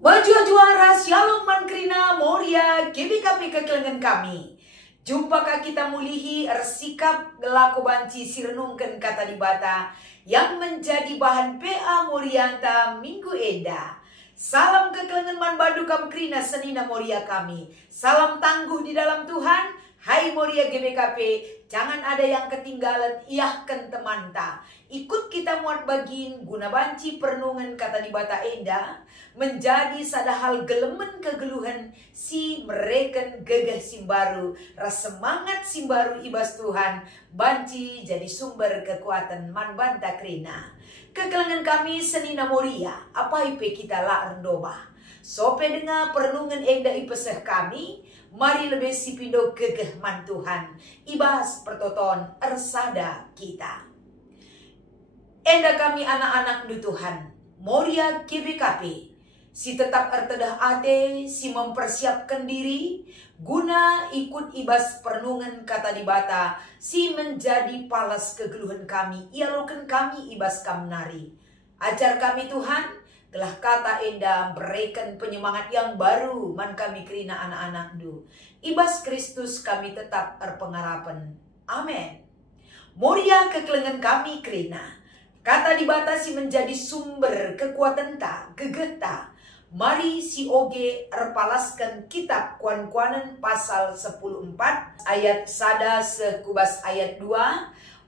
Maju juara Shalom Mankrina Moria GBKP kekelengan kami. Jumpakah kita mulihi ersikap gelaku banci sirenungkan kata dibata yang menjadi bahan PA Morianta Minggu Eda. Salam kekelengan man badu kam krina senina Moria kami. Salam tangguh di dalam Tuhan. Hai Moria GBKP, jangan ada yang ketinggalan, iyahkan temanta. Ikut kita muat bagin guna banci pernungan kata dibata enda menjadi sadahal gelemen kegeluhan si mereken gegeh simbaru, ras semangat simbaru ibas Tuhan, banci jadi sumber kekuatan man banta krina. Kekelengan kami senina Moria, apa ipe kita la rendoba. Sope dengar pernungan enda ipeseh kami, mari lebih sipindo gegeh man Tuhan, ibas pertoton ersada kita. Enda kami anak-anak du Tuhan, Moria GBKP, si tetap ertedah ate, si mempersiapkan diri, guna ikut ibas pernungan kata dibata, si menjadi palas kegeluhan kami, ialokan kami ibas kamnari. Ajar kami Tuhan, telah kata enda berikan penyemangat yang baru man kami kerina anak-anak du. Ibas Kristus kami tetap erpengarapan. Amin. Moria kekelengan kami kerina. Kata dibatasi menjadi sumber kekuatan ta, gegeta. Mari si oge erpalaskan kitab Kuan-Kuanan pasal 10:4 ayat sada sekubas ayat 2.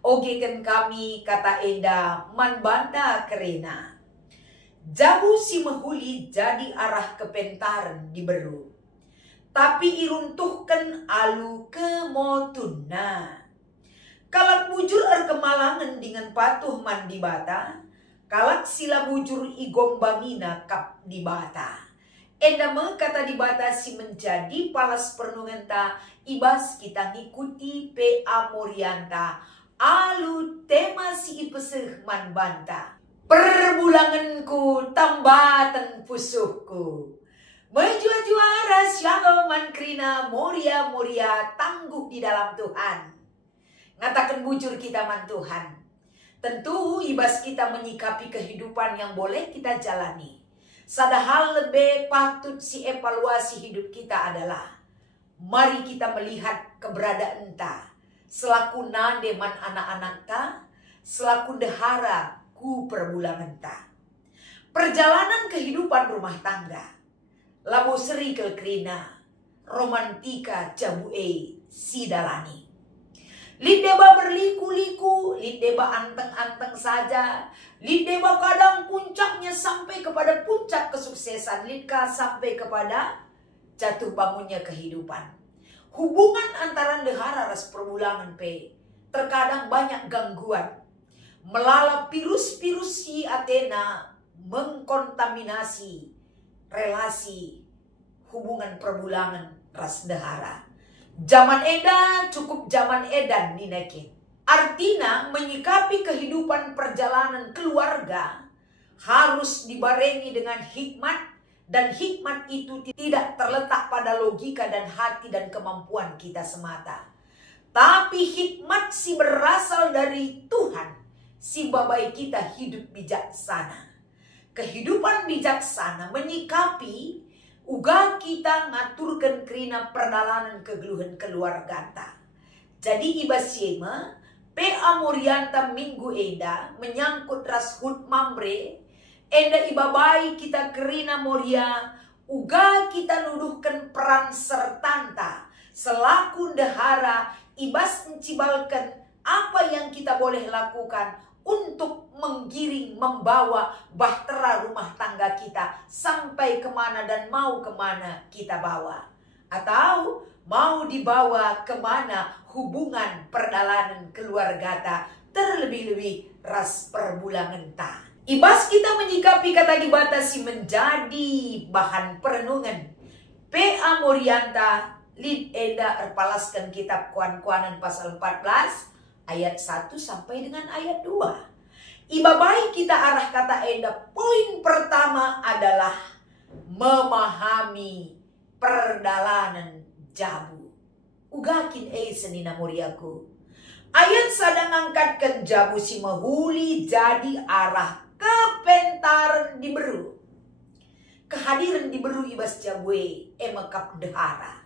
Oge kan kami kata enda man banda kerena. Jabu si mehuli jadi arah kepentaran diberu, tapi iruntuhkan alu kemotuna. Kalak bujur erkemalangan dengan patuh man dibata, kalak sila bujur igombangina kap dibata. Enda me kata dibata si menjadi palas pernungan ta, ibas kita ngikuti PA Morianta, alu tema si ipeseh man banta. Perbulanganku tambatan pusuhku. Maju juara Shalom Mankrina Moria tangguh di dalam Tuhan. Ngatakan bujur kita man Tuhan. Tentu ibas kita menyikapi kehidupan yang boleh kita jalani. Sadahal lebih patut si evaluasi hidup kita adalah, mari kita melihat keberadaan ta selaku nande man anak-anak ta, selaku dehara ku perbulangan ta. Perjalanan kehidupan rumah tangga, labo seri kelkrina, romantika cabue sidalani. Lideba berliku-liku, lideba anteng-anteng saja, lideba kadang puncaknya sampai kepada puncak kesuksesan, lidka sampai kepada jatuh bangunnya kehidupan. Hubungan antara dehara ras perbulangan terkadang banyak gangguan. Melala virus-virus si Athena mengkontaminasi relasi hubungan perbulangan ras dehara. Zaman eda cukup zaman edan dinekin. Artinya menyikapi kehidupan perjalanan keluarga harus dibarengi dengan hikmat, dan hikmat itu tidak terletak pada logika dan hati dan kemampuan kita semata. Tapi hikmat si berasal dari Tuhan. Si babai kita hidup bijaksana. Kehidupan bijaksana menyikapi uga kita ngaturkan kerina perdalanan kegeluhan keluarga ta. Jadi ibas yema PA Morianta Minggu Eda menyangkut ras hut mamre, enda ibabai kita kerina Moria uga kita nuduhkan peran sertanta selaku dehara ibas mencibalkan apa yang kita boleh lakukan untuk menggiring, membawa bahtera rumah tangga kita sampai kemana dan mau kemana kita bawa. Atau mau dibawa kemana hubungan perdalanan keluarga ta, terlebih-lebih ras perbulangan ta. Ibas kita menyikapi kata dibatasi menjadi bahan perenungan. PA Morianta lid eda erpalaskan kitab Kuan-Kuanan pasal 14 ayat 1 sampai dengan ayat 2. Ibabai kita arah kata enda, poin pertama adalah memahami perdalanan jabu. Ugakin senina Moriaku. Ayat sadang angkatkan jabu si mehuli jadi arah kepentaran diberu. kehadiran diberu ibas jabwe emakap dehara.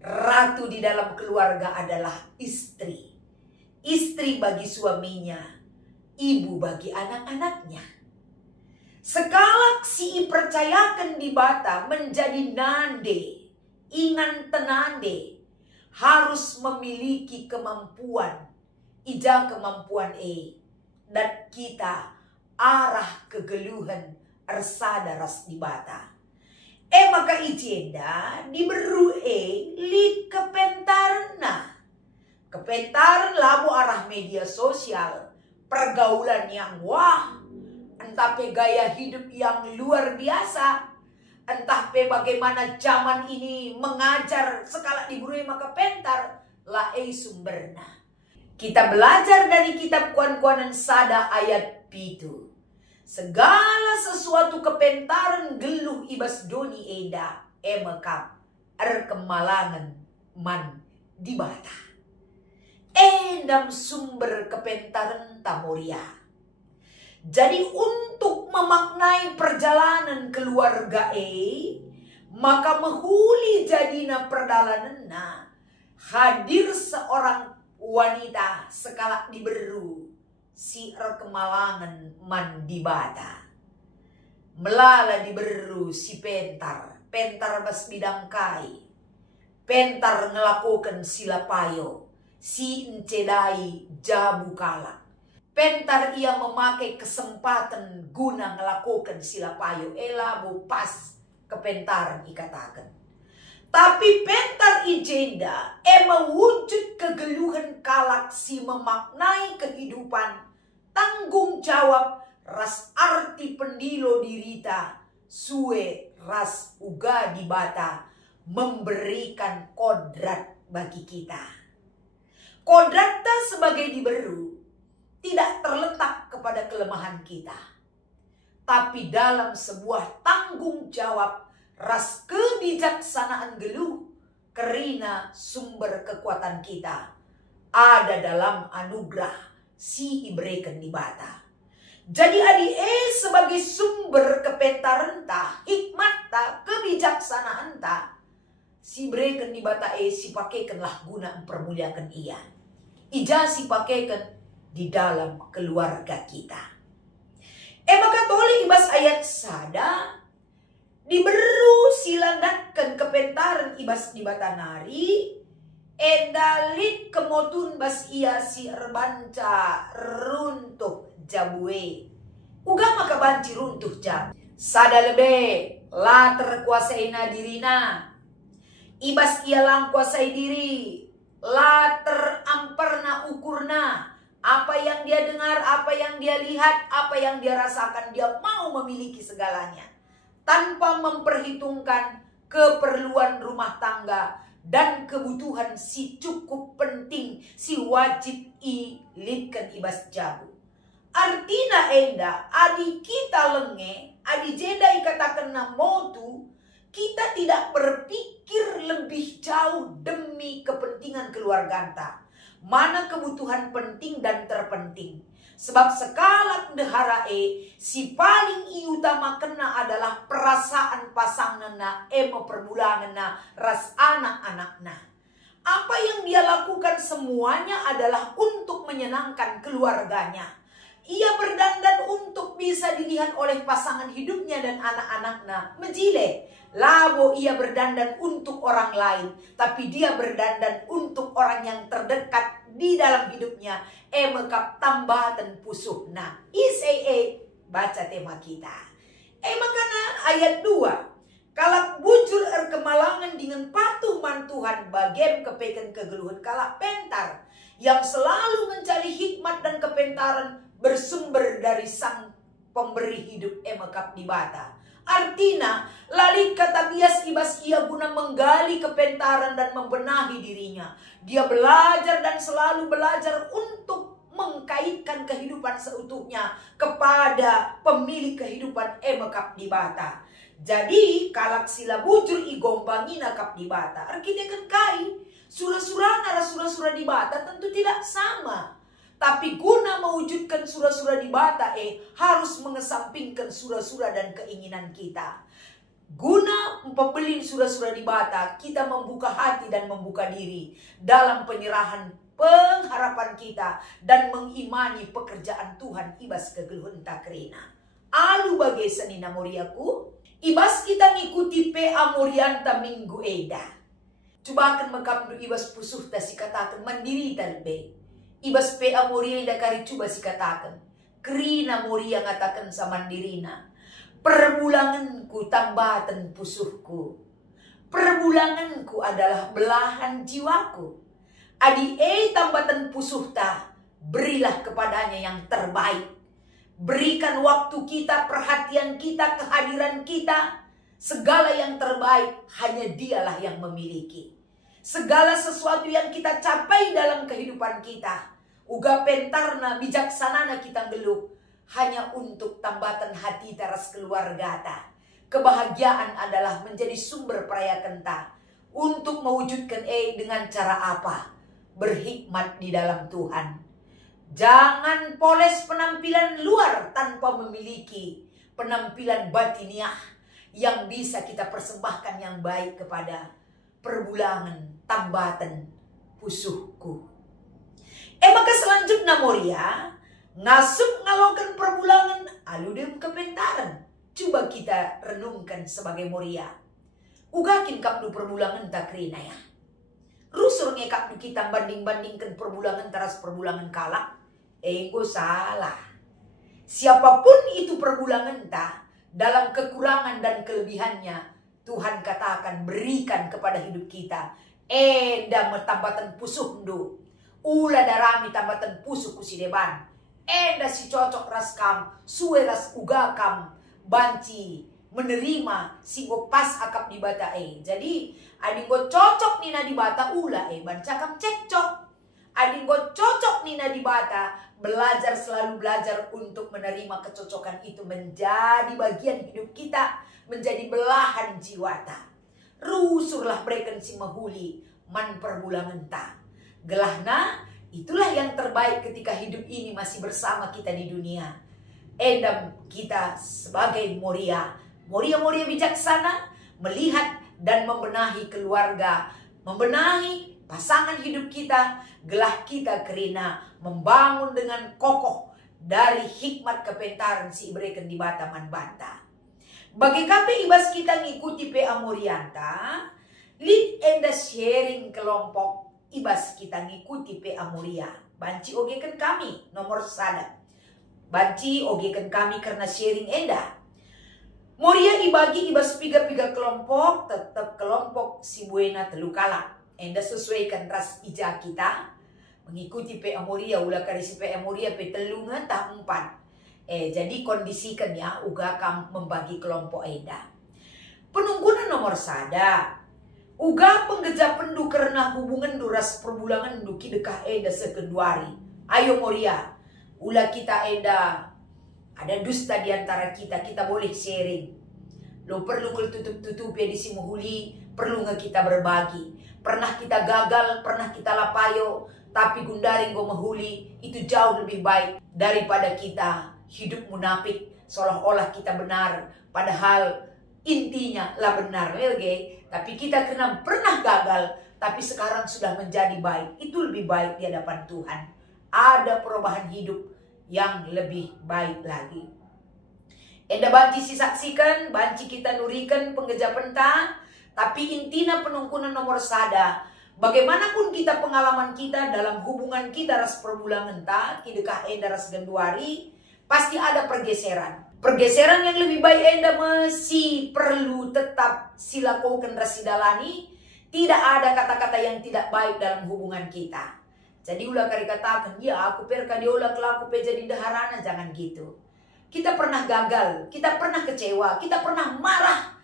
Ratu di dalam keluarga adalah istri. Istri bagi suaminya, ibu bagi anak-anaknya. Sekalak si percayakan di bata menjadi nande, ingan tenande, harus memiliki kemampuan, ija kemampuan dan kita arah kegeluhan ersada ras di bata. Maka ijenda diberu li kepentaran na. Kepentaran labu arah media sosial, pergaulan yang wah, entah pe gaya hidup yang luar biasa, entah pe bagaimana zaman ini mengajar sekala diberu maka pentar la sumberna. Kita belajar dari kitab Kuan-Kuanan Sada ayat pitu. Segala sesuatu kepentaran geluh ibas doni eda emekap kemalangan man di bata. Endam sumber kepentaran tamoria. Jadi untuk memaknai perjalanan keluarga maka mehuli jadina perdalanan hadir seorang wanita sekala diberu si kemalangan man di bata. Melala diberu si pentar bas bidang kai. Pentar ngelakukan silapayo, si encedai jabu kalak. Pentar ia memakai kesempatan guna ngelakukan silapayo, elabu pas kepentaran ikatakan. Tapi pentar ijenda mewujud kegeluhan kalak si memaknai kehidupan, tanggung jawab, ras arti pendilo dirita, sue ras uga di bata, memberikan kodrat bagi kita. Kodratnya sebagai diberu tidak terletak kepada kelemahan kita, tapi dalam sebuah tanggung jawab, ras kebijaksanaan geluh, kerina sumber kekuatan kita ada dalam anugerah si ibrekan di bata. Jadi adi sebagai sumber kepentaran ta, hikmat ta, kebijaksanaan ta, si ibrekan di bata si pakaikanlah guna mempermuliakan ia. Ija si pakaikan di dalam keluarga kita. Maka toli ibas ayat sada diberu silandatkan kepentaran ibas di batanari endalit kemotun bas ia si erbanca runtuh jabue uga maka banci runtuh jab sada lebe la terkuasaina dirina ibas ia lang kuasai diri la teramperna ukurna apa yang dia dengar, apa yang dia lihat, apa yang dia rasakan, dia mau memiliki segalanya tanpa memperhitungkan keperluan rumah tangga dan kebutuhan si cukup penting, si wajib ilitkan ibas jabu. Artina enda, adi kita lenge, adi jeda ikatakan na motu, kita tidak berpikir lebih jauh demi kepentingan keluarga anta. Mana kebutuhan penting dan terpenting. Sebab sekala dehara si paling utama kena adalah perasaan pasanganna, permulanganna, ras anak-anakna. Apa yang dia lakukan semuanya adalah untuk menyenangkan keluarganya. Ia berdandan untuk bisa dilihat oleh pasangan hidupnya dan anak-anaknya. Mejile, labo ia berdandan untuk orang lain, tapi dia berdandan untuk orang yang terdekat di dalam hidupnya. Mekap tambatan pusuh. Nah, baca tema kita. Makana ayat 2. Kalak bujur kemalangan dengan patuh man Tuhan bagem kepekan kegeluhan kalak pentar yang selalu mencari hikmat dan kepentaran bersumber dari sang pemberi hidup mekap di bata. Artinya, lali kata bias ibas ia guna menggali kepentaran dan membenahi dirinya. Dia belajar dan selalu belajar untuk mengkaitkan kehidupan seutuhnya kepada pemilik kehidupan mekap di bata. Jadi, kalak sila bujur igombangina kap di bata. Arkitekan kai, surah-surah di bata tentu tidak sama. Tapi guna mewujudkan sura-sura di bata harus mengesampingkan sura-sura dan keinginan kita. Guna membeli sura-sura di bata, kita membuka hati dan membuka diri dalam penyerahan pengharapan kita dan mengimani pekerjaan Tuhan ibas kegeluhan takrina. Alu bagai senina moriaku, ibas kita ngikuti PA Morianta minggu eda. Coba akan mengkamdu ibas pusuh ta si katakan mandiri talbe. Ibas PA Morienda kari coba si katakan. Krina Moria ngatakan sa mandirina. Perbulanganku tambatan pusuhku. Perbulanganku adalah belahan jiwaku. Adi tambatan pusuh ta, berilah kepadanya yang terbaik. Berikan waktu kita, perhatian kita, kehadiran kita. Segala yang terbaik hanya dialah yang memiliki. Segala sesuatu yang kita capai dalam kehidupan kita. Uga pentarna bijaksanana kita geluh. Hanya untuk tambatan hati teras keluarga ta. Kebahagiaan adalah menjadi sumber perayaan ta. Untuk mewujudkan dengan cara apa? Berhikmat di dalam Tuhan. Jangan poles penampilan luar tanpa memiliki penampilan batiniah yang bisa kita persembahkan yang baik kepada perbulangan tambatan pusuhku. Maka selanjutnya Moria, ngasup ngalokan perbulangan aludem kepentaran. Coba kita renungkan sebagai Moria. Ugakin kapdu perbulangan takrina ya. Rusur ngekapdu kita banding-bandingkan perbulangan teras perbulangan kalak. Ego salah. Siapapun itu perbulangan ta, dalam kekurangan dan kelebihannya, Tuhan katakan berikan kepada hidup kita. Enda metambatan pusuh ndu. Ula darami tambatan pusuh kusideban. Enda si cocok raskam, suwe ras ugakam, banci, menerima si pas akap di bata Jadi, adinggo cocok nina di bata ula bancakam cekcok. Adinggo cocok nina di bata, belajar selalu belajar untuk menerima kecocokan itu menjadi bagian hidup kita, menjadi belahan jiwata. Rusurlah breken si mahuli, man perbulangan ta. Gelahna, itulah yang terbaik ketika hidup ini masih bersama kita di dunia. Endam kita sebagai Moria. Moria-moria bijaksana melihat dan membenahi keluarga, membenahi pasangan hidup kita, gelah kita kerina membangun dengan kokoh dari hikmat kepentaran si ibreken di Bataman Banta. Bagi KP ibas kita ngikuti PA Morianta, lead and sharing kelompok ibas kita ngikuti PA Moria. Banci ogekan kami nomor sada. Banci ogekan kami karena sharing enda. Moria ibagi ibas piga-piga kelompok, tetap kelompok si buena telukala. Enda sesuaikan ras ija kita. Mengikuti PA Moria, ulah karisi PA Moria petelungan tak empat. Jadi kondisikan ya, uga kam membagi kelompok enda. Penunggunan nomor sada. Uga penggeja pendu karena hubungan duras perbulangan duki dekah eda sekeduari. Ayo Moria, ulah kita eda. Ada dusta di antara kita boleh sharing. Lo perlu tutup-tutup ya di simuhuli, perlu nggak kita berbagi. Pernah kita gagal, pernah kita lapayo, tapi gundaring go mahuli itu jauh lebih baik daripada kita hidup munafik seolah-olah kita benar, padahal intinya lah benar, okay? Tapi kita kena pernah gagal, tapi sekarang sudah menjadi baik. Itu lebih baik di hadapan Tuhan. Ada perubahan hidup yang lebih baik lagi. Enda banci saksikan, banci kita nurikan penggeja penta, tapi intina penungkunan nomor sada. Bagaimanapun kita pengalaman kita dalam hubungan kita ras perbulangan ta, kidekah enda ras genduari, pasti ada pergeseran. Pergeseran yang lebih baik enda masih perlu tetap silakukan rasidalani. Tidak ada kata-kata yang tidak baik dalam hubungan kita. Jadi ulah kari katakan, ya aku perka diolah kelaku pe jadi daharana, jangan gitu. Kita pernah gagal, kita pernah kecewa, kita pernah marah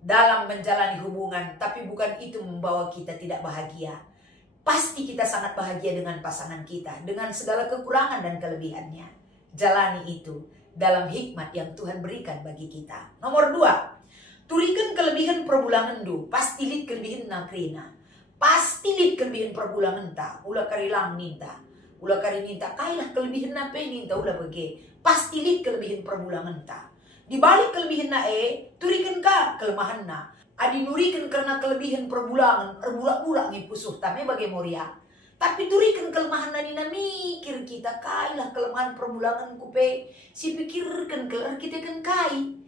dalam menjalani hubungan, tapi bukan itu membawa kita tidak bahagia. Pasti kita sangat bahagia dengan pasangan kita, dengan segala kekurangan dan kelebihannya. Jalani itu dalam hikmat yang Tuhan berikan bagi kita. Nomor 2, turikan kelebihan perbulangan du, pasti kelebihan nakrina. Pasti kelebihan perbulangan ta, ulah karilang ninta. Ulah kari minta kailah kelebihan na peninta ulah bagi. Pasti lid kelebihan perbulangan ta. Di balik kelebihan na turikan ka kelemahan na. Adi nurikan karena kelebihan perbulangan, erbulak-bulak ngi pusuh tame bagai moria. Tapi turikan kelemahan na nina mikir kita kailah kelemahan perbulangan kupe. Si pikirkan kelar kita kan kai.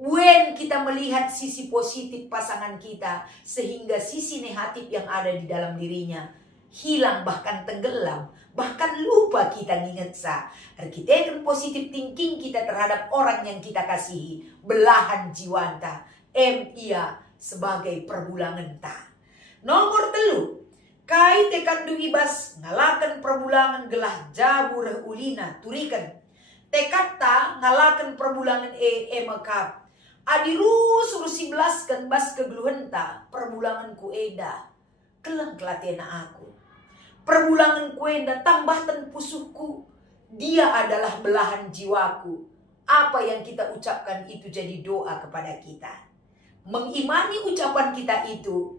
When kita melihat sisi positif pasangan kita, sehingga sisi negatif yang ada di dalam dirinya hilang, bahkan tenggelam, bahkan lupa kita nginget sa. Kita kan positif thinking kita terhadap orang yang kita kasihi, belahan jiwanta, ia sebagai perbulangan ta. Nomor 3, kai tekandu ibas ngalakan perbulangan gelah jabur ulina turikan. Tekad ta ngalakan perbulangan mekap. Adiru suruh 11 kan bas kegeluhenta perbulangan ku eda kelang kelatena aku. Perbulangan ku eda tambahkan pusuhku. Dia adalah belahan jiwaku. Apa yang kita ucapkan itu jadi doa kepada kita. Mengimani ucapan kita itu,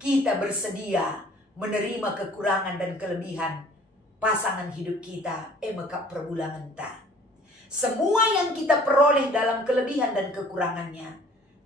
kita bersedia menerima kekurangan dan kelebihan pasangan hidup kita. Mekap perbulangan ta. Semua yang kita peroleh dalam kelebihan dan kekurangannya,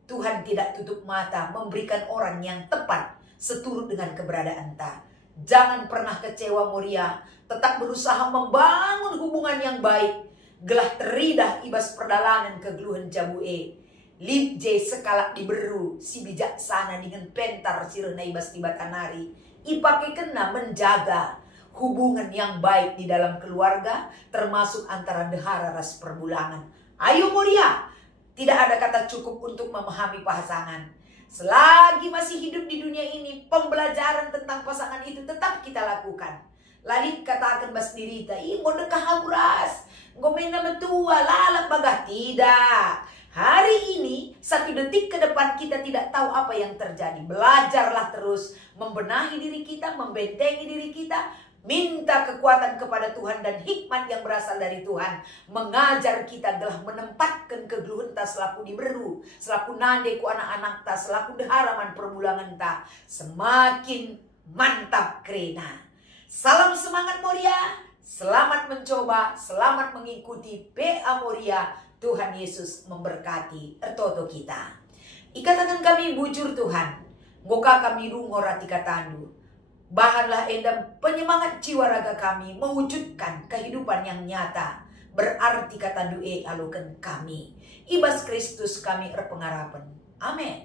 Tuhan tidak tutup mata memberikan orang yang tepat seturut dengan keberadaan ta. Jangan pernah kecewa Moria, tetap berusaha membangun hubungan yang baik. Gelah teridah ibas perdalanan kegeluhan jabue. Lip J sekalak diberu, si bijaksana dengan pentar sirena ibas tibatanari. Ipake kena menjaga hubungan yang baik di dalam keluarga, termasuk antara dehara ras perbulangan. Ayo Moria, tidak ada kata cukup untuk memahami pasangan. Selagi masih hidup di dunia ini, pembelajaran tentang pasangan itu tetap kita lakukan. Lalit katakan bas dirita, ngo dekah haburas, ngo mena metua, lalak bagah. Tidak. Hari ini, 1 detik ke depan kita tidak tahu apa yang terjadi. Belajarlah terus, membenahi diri kita, membentengi diri kita, minta kekuatan kepada Tuhan dan hikmat yang berasal dari Tuhan. Mengajar kita telah menempatkan kegeluhan ta selaku diberu, selaku nade ku anak-anak ta, selaku deharaman perbulangan ta. Semakin mantap krena. Salam semangat Moria. Selamat mencoba, selamat mengikuti PA Moria. Tuhan Yesus memberkati ertoto kita. Ikatakan kami bujur Tuhan. Ngoka kami rungo rati katandu. Bahanlah endam penyemangat jiwa raga kami mewujudkan kehidupan yang nyata. Berarti kata doa alukan kami. Ibas Kristus kami erpengarapan. Amin.